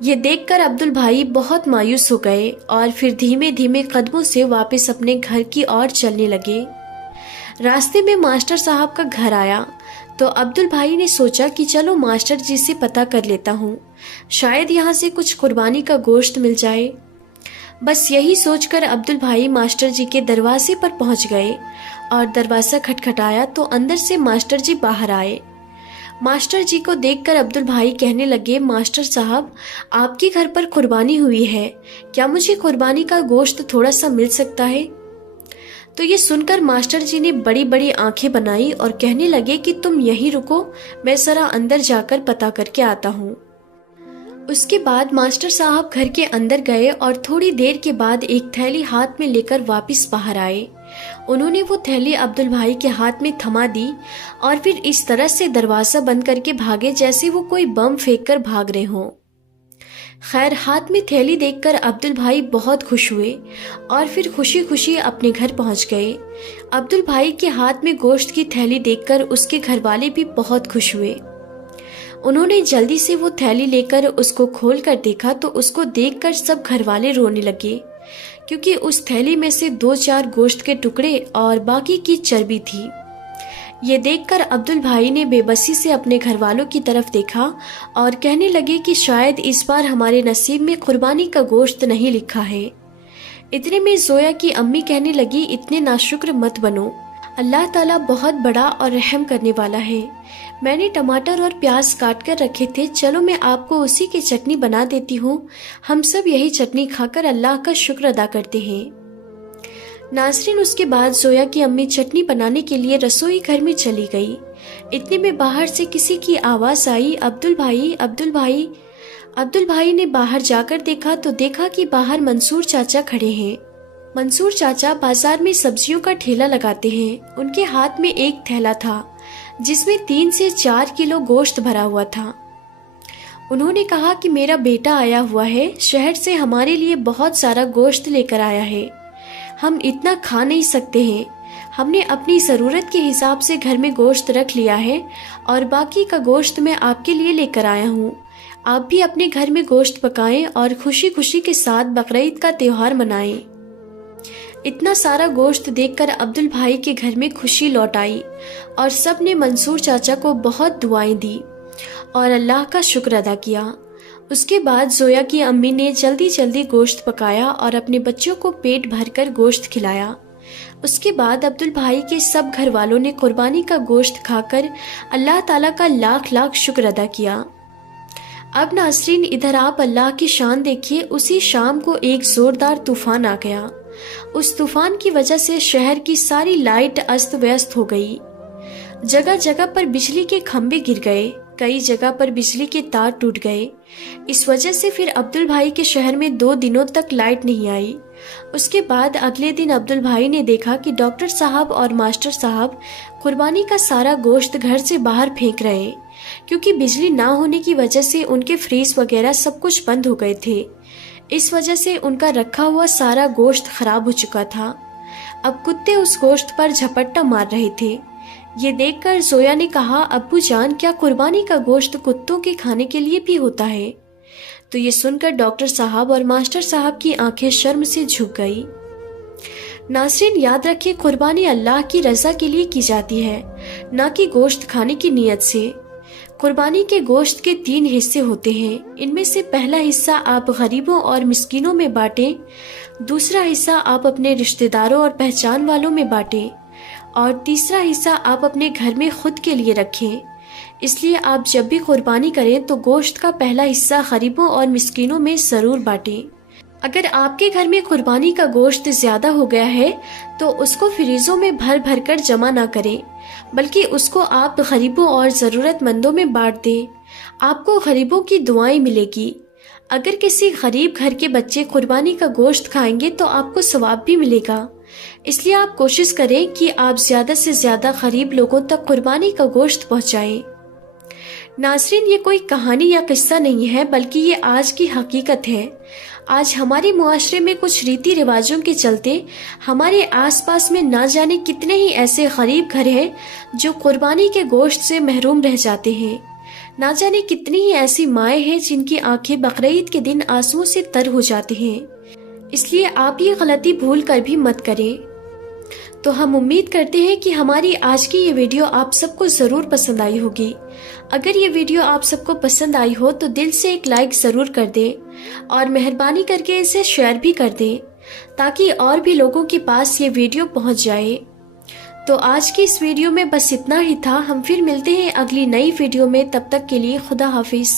یہ دیکھ کر عبدل بھائی بہت مایوس ہو گئے اور پھر دھیمے دھیمے قدموں سے واپس اپنے گھر کی اور چلنے لگے۔ راستے میں ماسٹر صاحب کا گھر آیا تو عبدل بھائی نے سوچا کہ چلو ماسٹر جی سے پتہ کر لیتا ہوں، شاید یہاں سے کچھ قربانی کا گوشت مل جائے۔ بس یہی سوچ کر عبدل بھائی ماسٹر جی کے دروازے پر پہنچ گئے اور دروازہ کھٹکھٹایا تو اندر سے ماسٹر جی باہر آئے۔ ماسٹر جی کو دیکھ کر عبدل بھائی کہنے لگے، ماسٹر صاحب آپ کے گھر پر قربانی ہوئی ہے، کیا مجھے قربانی کا گوشت تھوڑا سا مل سکتا ہے؟ تو یہ سن کر ماسٹر جی نے بڑی بڑی آنکھیں بنائی اور کہنے لگے کہ تم یہیں رکو، میں ذرا اندر جا کر پتہ کر کے آتا ہوں۔ اس کے بعد ماسٹر صاحب گھر کے اندر گئے اور تھوڑی دیر کے بعد ایک تھیلی ہاتھ میں لے کر واپس باہر آئے۔ انہوں نے وہ تھیلی عبدل بھائی کے ہاتھ میں تھما دی اور پھر اس طرح سے دروازہ بند کر کے بھاگے جیسے وہ کوئی بم پھینک کر بھاگ رہے ہوں۔ خیر، ہاتھ میں تھیلی دیکھ کر عبدل بھائی بہت خوش ہوئے اور پھر خوشی خوشی اپنے گھر پہنچ گئے۔ عبدل بھائی کے ہاتھ میں گوشت کی تھیلی دیکھ کر اس کے گھر والے بھی بہت خوش ہوئے۔ انہوں نے جلدی سے وہ تھیلی لے کر اس کو کھول کر دیکھا تو اس کو دیکھ کر سب گھر والے رونے لگے، کیونکہ اس تھیلی میں سے 2-4 گوشت کے ٹکڑے اور باقی کی چربی تھی۔ یہ دیکھ کر عبدل بھائی نے بے بسی سے اپنے گھر والوں کی طرف دیکھا اور کہنے لگے کہ شاید اس بار ہمارے نصیب میں قربانی کا گوشت نہیں لکھا ہے۔ اتنے میں زویا کی امی کہنے لگی، اتنے ناشکر مت بنو، اللہ تعالیٰ بہت بڑا اور رحم کرنے والا ہے۔ میں نے ٹماٹر اور پیاز کاٹ کر رکھے تھے، چلو میں آپ کو اسی کی چٹنی بنا دیتی ہوں، ہم سب یہی چٹنی کھا کر اللہ کا شکر ادا کرتے ہیں۔ ناظرین، اس کے بعد زویا کی امی چٹنی بنانے کے لیے رسوئی گھر میں چلی گئی۔ اتنے میں باہر سے کسی کی آواز آئی، عبدل بھائی، عبدل بھائی۔ عبدل بھائی نے باہر جا کر دیکھا تو دیکھا کہ باہر منصور چاچا کھڑے ہیں۔ منصور چاچا بازار میں سبزیوں کا ٹھیلا لگاتے ہیں۔ ان کے ہاتھ میں ایک تھیلا تھا جس میں 3 سے 4 کلو گوشت بھرا ہوا تھا۔ انہوں نے کہا کہ میرا بیٹا آیا ہوا ہے، شہر سے ہمارے لیے بہت سارا گوشت لے کر آیا ہے، ہم اتنا کھا نہیں سکتے ہیں، ہم نے اپنی ضرورت کے حساب سے گھر میں گوشت رکھ لیا ہے اور باقی کا گوشت میں آپ کے لیے لے کر آیا ہوں۔ آپ بھی اپنے گھر میں گوشت پکائیں اور خوشی خوشی کے ساتھ بقرعید کا تہوار منائیں۔ اتنا سارا گوشت دیکھ کر عبدل بھائی کے گھر میں خوشی لوٹ آئی اور سب نے منصور چاچا کو بہت دعائیں دی اور اللہ کا شکر ادا کیا۔ اس کے بعد زویا کی امی نے جلدی جلدی گوشت پکایا اور اپنے بچوں کو پیٹ بھر کر گوشت کھلایا۔ اس کے بعد عبدل بھائی کے سب گھر والوں نے قربانی کا گوشت کھا کر اللہ تعالیٰ کا لاکھ لاکھ شکر ادا کیا۔ اب ناظرین، ادھر آپ اللہ کی شان دیکھیے، اسی شام کو ایک زوردار طوفان آ گیا۔ اس طوفان کی وجہ سے شہر کی ساری لائٹ است ویست ہو گئی، جگہ جگہ پر بجلی کے کھمبے گر گئے، کئی جگہ پر بجلی کے تار ٹوٹ گئے۔ اس وجہ سے پھر عبدل بھائی کے شہر میں 2 دنوں تک لائٹ نہیں آئی۔ اس کے بعد اگلے دن عبدل بھائی نے دیکھا کہ ڈاکٹر صاحب اور ماسٹر صاحب قربانی کا سارا گوشت گھر سے باہر پھینک رہے، کیونکہ بجلی نہ ہونے کی وجہ سے ان کے فریز وغیرہ سب کچھ بند ہو گئے تھے۔ اس وجہ سے ان کا رکھا ہوا سارا گوشت خراب ہو چکا تھا۔ اب کتے اس گوشت پر جھپٹا مار رہے تھے۔ یہ دیکھ کر زویا نے کہا، ابو جان، کیا قربانی کا گوشت کتوں کے کھانے کے لیے بھی ہوتا ہے؟ تو یہ سن کر ڈاکٹر صاحب اور ماسٹر صاحب کی آنکھیں شرم سے جھک گئی۔ ناظرین، یاد رکھیں، قربانی اللہ کی رضا کے لیے کی جاتی ہے، نہ کہ گوشت کھانے کی نیت سے۔ قربانی کے گوشت کے 3 حصے ہوتے ہیں۔ ان میں سے پہلا حصہ آپ غریبوں اور مسکینوں میں بانٹیں، دوسرا حصہ آپ اپنے رشتہ داروں اور پہچان والوں میں بانٹیں، اور تیسرا حصہ آپ اپنے گھر میں خود کے لیے رکھیں۔ اس لیے آپ جب بھی قربانی کریں تو گوشت کا پہلا حصہ غریبوں اور مسکینوں میں ضرور بانٹیں۔ اگر آپ کے گھر میں قربانی کا گوشت زیادہ ہو گیا ہے تو اس کو فریزوں میں بھر بھر کر جمع نہ کریں، بلکہ اس کو آپ غریبوں اور ضرورت مندوں میں بانٹ دیں۔ آپ کو غریبوں کی دعائیں ملے گی۔ اگر کسی غریب گھر کے بچے قربانی کا گوشت کھائیں گے تو آپ کو ثواب بھی ملے گا۔ اس لیے آپ کوشش کریں کہ آپ زیادہ سے زیادہ غریب لوگوں تک قربانی کا گوشت پہنچائیں۔ ناظرین، یہ کوئی کہانی یا قصہ نہیں ہے، بلکہ یہ آج کی حقیقت ہے۔ آج ہمارے معاشرے میں کچھ ریتی رواجوں کے چلتے ہمارے آس پاس میں نہ جانے کتنے ہی ایسے غریب گھر ہیں جو قربانی کے گوشت سے محروم رہ جاتے ہیں۔ نہ جانے کتنی ہی ایسی مائیں ہیں جن کی آنکھیں بقرعید کے دن آنسوؤں سے تر ہو جاتی ہیں، اس لیے آپ یہ غلطی بھول کر بھی مت کریں۔ تو ہم امید کرتے ہیں کہ ہماری آج کی یہ ویڈیو آپ سب کو ضرور پسند آئی ہوگی۔ اگر یہ ویڈیو آپ سب کو پسند آئی ہو تو دل سے ایک لائک ضرور کر دیں اور مہربانی کر کے اسے شیئر بھی کر دیں تاکہ اور بھی لوگوں کے پاس یہ ویڈیو پہنچ جائے۔ تو آج کی اس ویڈیو میں بس اتنا ہی تھا، ہم پھر ملتے ہیں اگلی نئی ویڈیو میں، تب تک کے لیے خدا حافظ۔